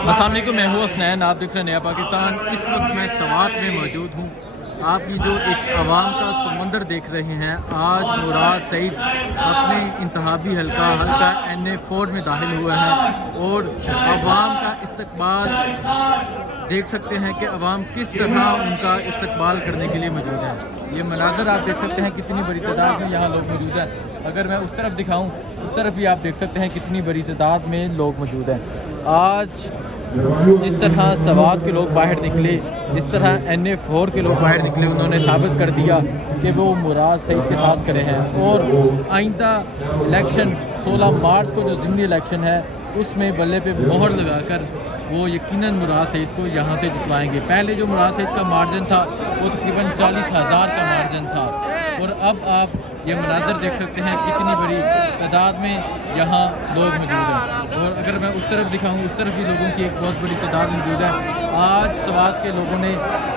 अस्सलाम वालेकुम, मैं हूँ हसनैन, आप देख रहे हैं नया पाकिस्तान। इस वक्त मैं सवात में मौजूद हूँ। आप ये जो एक अवाम का समंदर देख रहे हैं, आज मुराद सईद अपने इंतहाबी हल्का NA4 में दाखिल हुआ है और अवाम का इस्तकबाल देख सकते हैं कि अवाम किस तरह उनका इस्तकबाल करने के लिए मौजूद है। ये मनाज़र आप देख सकते हैं कितनी बड़ी तादाद में यहाँ लोग मौजूद हैं। अगर मैं उस तरफ दिखाऊं, उस तरफ भी आप देख सकते हैं कितनी बड़ी तादाद में लोग मौजूद हैं। आज जिस तरह सवात के लोग बाहर निकले, जिस तरह NA4 के लोग बाहर निकले, उन्होंने साबित कर दिया कि वो मुराद सईद के साथ खड़े हैं और आइंदा इलेक्शन 16 मार्च को जो ज़िमनी इलेक्शन है उसमें बल्ले पे मोहर लगाकर वो यकीनन मुराद सईद को यहाँ से जितवाएंगे। पहले जो मुराद सईद का मार्जिन था वो तकरीबन 40,000 का मार्जिन था और अब आप ये मनाज़र देख सकते हैं कितनी बड़ी तादाद में यहाँ लोग मौजूद हैं। और अगर मैं उस तरफ दिखाऊँ, उस तरफ भी लोगों की एक बहुत बड़ी तादाद मौजूद है। आज सवात के लोगों ने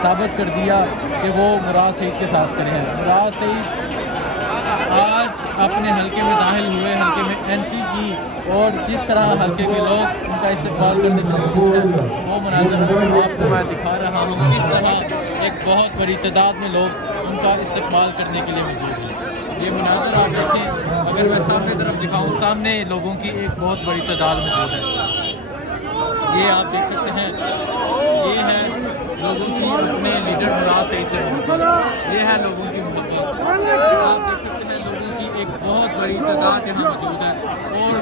साबित कर दिया कि वो मुराद सईद के साथ खड़े हैं। मुराद सईद आज अपने हल्के में दाखिल हुए, हल्के में एंट्री की और जिस तरह हल्के के लोग उनका इस्तेमाल करने के मौजूद है वो मनाज़र आपको मैं दिखा रहा हूँ। किस तरह एक बहुत बड़ी तादाद में लोग उनका इस्तेमाल करने के लिए मौजूद हैं। ये मनाज़र आप देखें, अगर मैं सामने तरफ दिखाऊँ, सामने लोगों की एक बहुत बड़ी तादाद मौजूद है। ये आप देख सकते हैं, ये है लोगों की अपने लीडर मुराद सईद से मोहब्बत, ये है लोगों की मोहब्बत। आप देख सकते हैं लोगों की एक बहुत बड़ी तादाद यहाँ मौजूद है और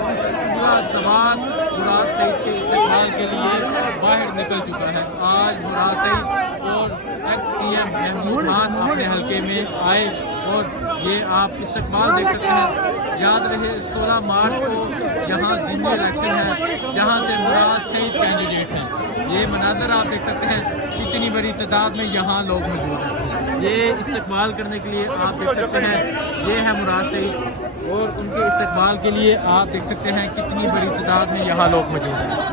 पूरा सवात मुराद सईद के इस्तेमाल के लिए बाहर निकल चुका है। आज मुराद सईद और ex-CM महमूद खान अपने हल्के में आए और ये आप इस्तेमाल देख सकते हैं। याद रहे 16 मार्च को यहाँ ज़िमनी इलेक्शन है जहाँ से मुराद सईद कैंडिडेट हैं। ये मनाज़र आप देख सकते हैं कितनी बड़ी तादाद में यहाँ लोग मौजूद हैं। ये इस्तकबाल करने के लिए आप देख सकते हैं, ये है मुराद सईद और उनके इस्तकबाल के लिए आप देख सकते हैं कितनी बड़ी तादाद में यहाँ लोग मौजूद हैं।